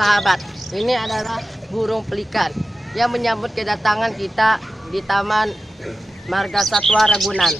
sahabat, ini adalah burung pelikan yang menyambut kedatangan kita di Taman Marga Satwa Ragunan.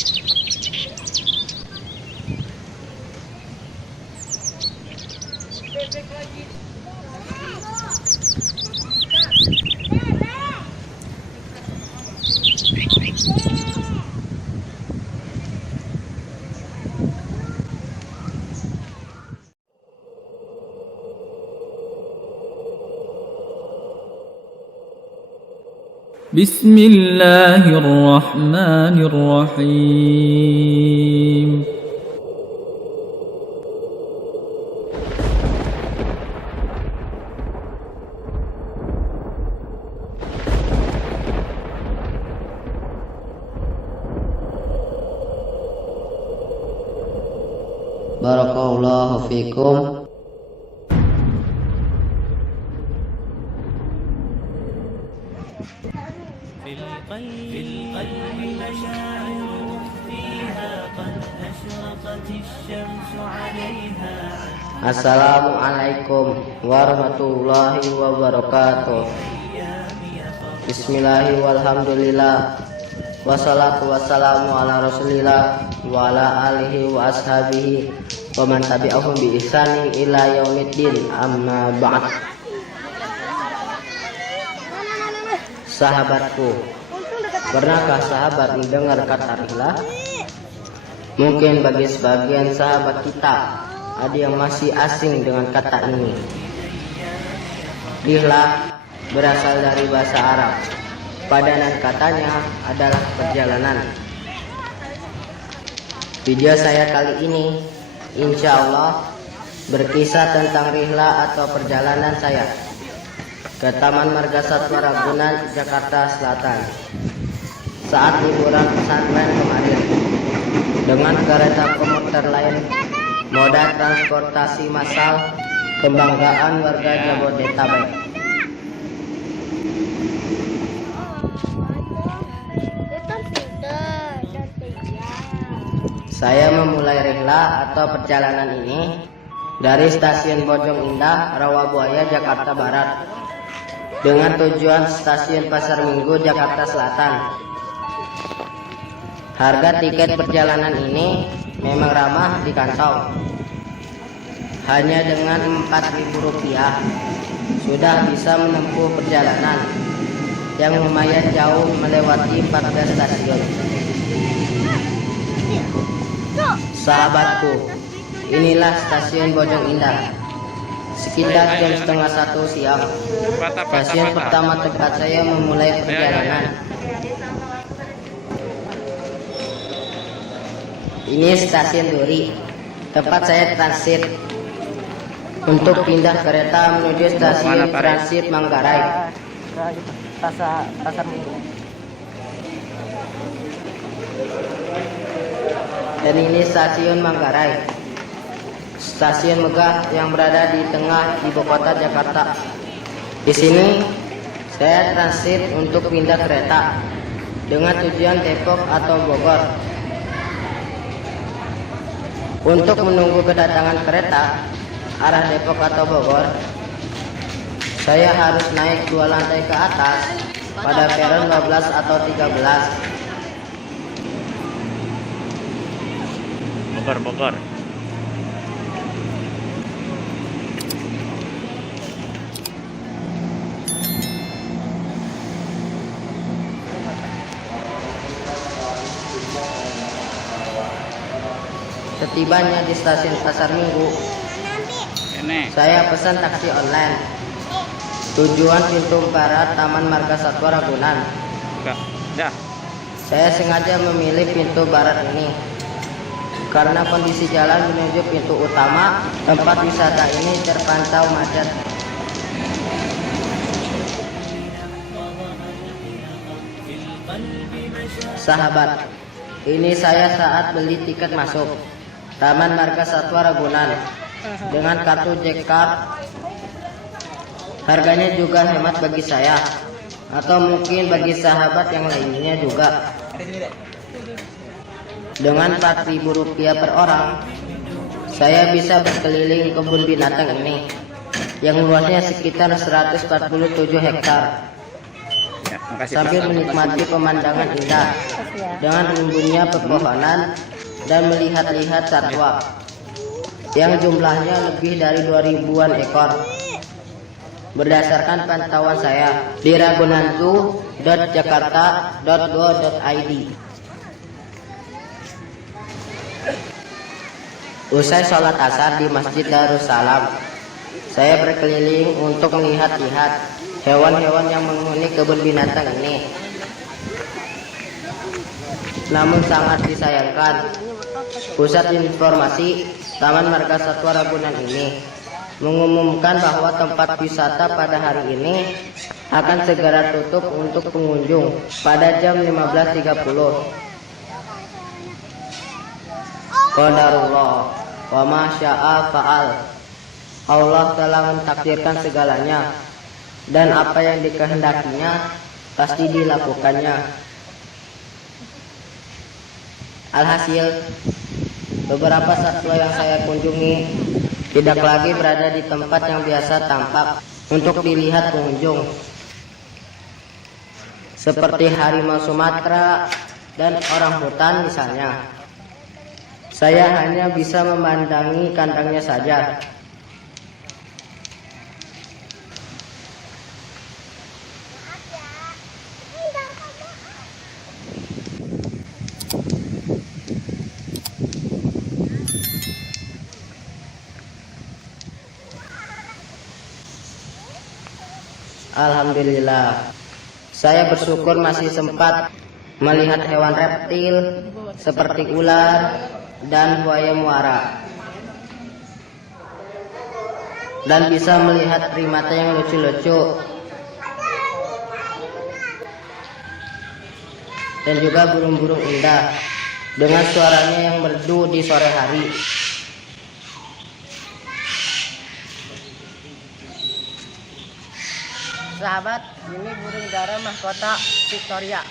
Bismillahirrahmanirrahim. Barakallahu fikum. Assalamualaikum warahmatullahi wabarakatuh. Bismillahirrahmanirrahim. Walhamdulillah. Wassalatu wassalamu ala rasulillah wa ala alihi wa ashabihi wa man tabi'ahum bi ihsanin ila yaumiddin, amma ba'd. Sahabatku, pernahkah sahabat mendengar kata rihlah? Mungkin bagi sebagian sahabat kita ada yang masih asing dengan kata ini. Rihlah berasal dari bahasa Arab. Padanan katanya adalah perjalanan. Video saya kali ini insya Allah berkisah tentang rihlah atau perjalanan saya ke Taman Marga Satwa Ragunan, Jakarta Selatan saat liburan pesantren kemarin dengan kereta komuter lain, moda transportasi massal kebanggaan warga Jabodetabek. Saya memulai rihlah atau perjalanan ini dari stasiun Bojong Indah, Rawabuaya, Jakarta Barat dengan tujuan stasiun Pasar Minggu, Jakarta Selatan. Harga tiket perjalanan ini memang ramah di kantong. Hanya dengan Rp4.000 sudah bisa menempuh perjalanan yang lumayan jauh melewati 14 stasiun. Sahabatku, inilah stasiun Bojong Indah. Sekitar jam 12:30 siang, stasiun pertama tempat saya memulai perjalanan. Ini stasiun Duri, tempat saya transit untuk pindah kereta menuju stasiun transit Manggarai. Pasar Minggu. Dan ini stasiun Manggarai, stasiun megah yang berada di tengah ibu kota Jakarta. Di sini saya transit untuk pindah kereta dengan tujuan Depok atau Bogor. Untuk menunggu kedatangan kereta arah Depok atau Bogor, saya harus naik 2 lantai ke atas pada peron 12 atau 13. Bogor. Setibanya di stasiun Pasar Minggu, saya pesan taksi online. Tujuan pintu barat Taman Marga Satwa Ragunan. Saya sengaja memilih pintu barat ini karena kondisi jalan menuju pintu utama tempat wisata ini terpantau macet. Sahabat, ini saya saat beli tiket masuk Taman Marga Satwa Ragunan dengan kartu Jackcard. Harganya juga hemat bagi saya, atau mungkin bagi sahabat yang lainnya juga. Dengan Rp4.000 per orang, saya bisa berkeliling kebun binatang ini. yang luasnya sekitar 147 hektar. Sambil menikmati pemandangan indah dengan rimbunnya pepohonan dan melihat-lihat satwa yang jumlahnya lebih dari 2000-an ekor. Berdasarkan pantauan saya di ragunanzoo.jakarta.go.id. Usai sholat asar di Masjid Darussalam, saya berkeliling untuk melihat-lihat hewan-hewan yang menghuni kebun binatang ini. Namun sangat disayangkan, Pusat Informasi Taman Marga Satwa Ragunan ini mengumumkan bahwa tempat wisata pada hari ini akan segera tutup untuk pengunjung pada jam 15.30. Qadarullah wa ma syaa fa'al. Allah telah mentakdirkan segalanya, dan apa yang dikehendakinya pasti dilakukannya. Alhasil, beberapa satwa yang saya kunjungi tidak lagi berada di tempat yang biasa tampak untuk dilihat pengunjung, seperti harimau Sumatera dan orang hutan misalnya. Saya hanya bisa memandangi kandangnya saja. Alhamdulillah, saya bersyukur masih sempat melihat hewan reptil seperti ular dan buaya muara, dan bisa melihat primata yang lucu-lucu, dan juga burung-burung indah dengan suaranya yang merdu di sore hari. Sahabat, ini burung dara mahkota Victoria.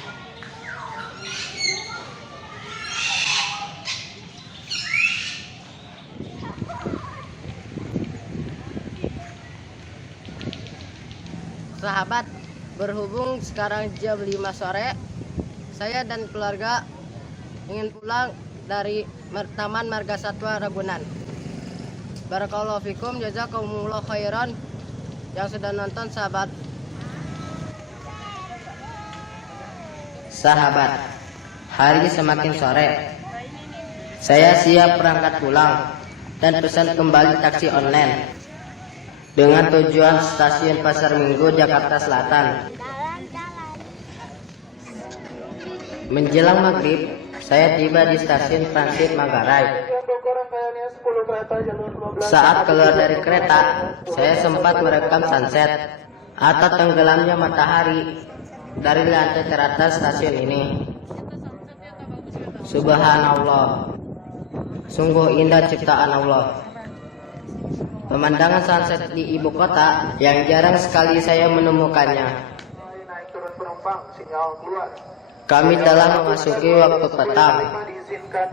Sahabat, berhubung sekarang jam 5 sore, saya dan keluarga ingin pulang dari Taman Marga Satwa Ragunan. Barakallahu fikum, jazakumullah khairan yang sudah nonton, sahabat. Sahabat, hari semakin sore. Saya siap berangkat pulang dan pesan kembali taksi online dengan tujuan stasiun Pasar Minggu, Jakarta Selatan. Menjelang maghrib, saya tiba di stasiun transit Manggarai. Saat keluar dari kereta, saya sempat merekam sunset atau tenggelamnya matahari dari lantai teratas stasiun ini. Subhanallah, sungguh indah ciptaan Allah. Pemandangan sunset di ibu kota yang jarang sekali saya menemukannya. Kami telah memasuki waktu petang,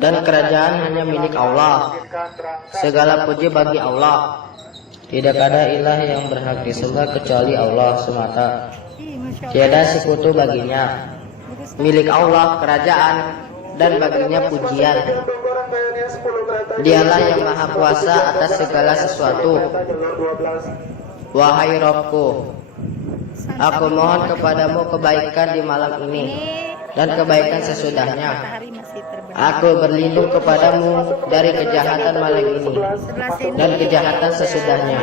dan kerajaan hanya milik Allah. Segala puji bagi Allah. Tidak ada ilah yang berhak disembah kecuali Allah semata. Tiada sekutu baginya. Milik Allah kerajaan, dan baginya pujian. Dialah yang maha kuasa atas segala sesuatu. Wahai Rabbku, aku mohon kepadamu kebaikan di malam ini dan kebaikan sesudahnya. Aku berlindung kepadamu dari kejahatan malam ini dan kejahatan sesudahnya.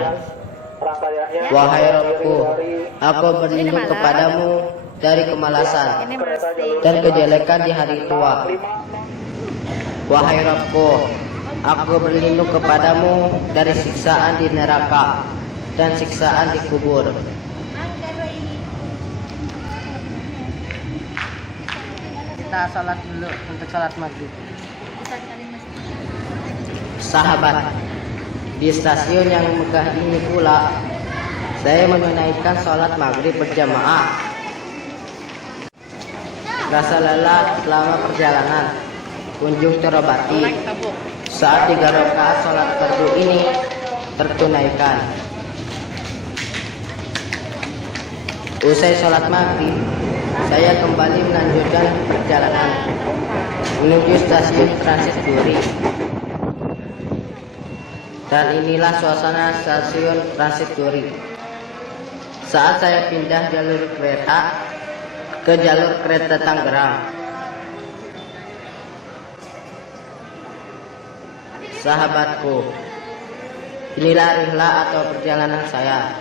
Wahai Rabbku, aku berlindung kepadamu dari kemalasan dan kejelekan di hari tua. Wahai Rabbku, aku berlindung kepadamu dari siksaan di neraka dan siksaan di kubur. Kita salat dulu untuk salat maghrib. Sahabat, di stasiun yang megah ini pula saya menunaikan salat maghrib berjamaah. Rasa lelah selama perjalanan kunjung terobati saat 3 rakaat salat fardu ini tertunaikan. Usai sholat maghrib, saya kembali melanjutkan perjalanan menuju stasiun transit Duri. Dan inilah suasana stasiun transit Duri. Saat saya pindah jalur kereta ke jalur kereta Tangerang. Sahabatku, inilah rihlah atau perjalanan saya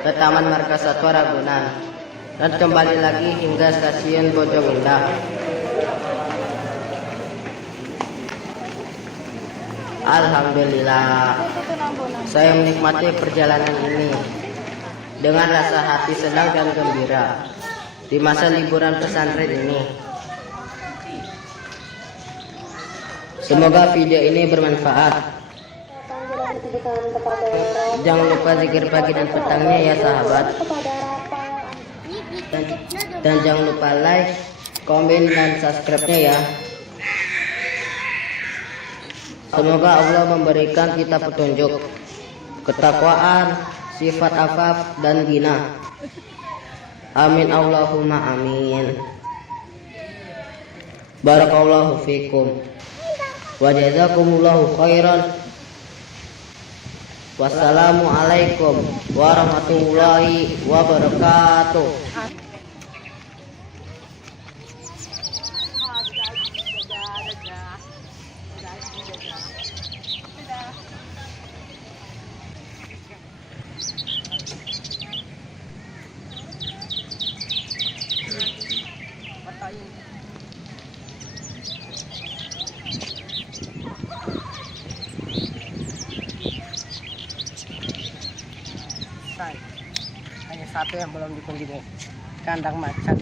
ke Taman Marga Satwa Ragunan dan kembali lagi hingga stasiun Bojong-Indah. Alhamdulillah, saya menikmati perjalanan ini dengan rasa hati senang dan gembira di masa liburan pesantren ini. Semoga video ini bermanfaat. Jangan lupa zikir pagi dan petangnya ya sahabat. Dan jangan lupa like, komen, dan subscribe-nya ya. Semoga Allah memberikan kita petunjuk, ketakwaan, sifat afaf, dan ghina. Amin Allahumma amin. Barakallahu fikum. Wa jazakumullahu khairan. Wassalamualaikum warahmatullahi wabarakatuh. Hanya satu yang belum dikunjungi, kandang macan.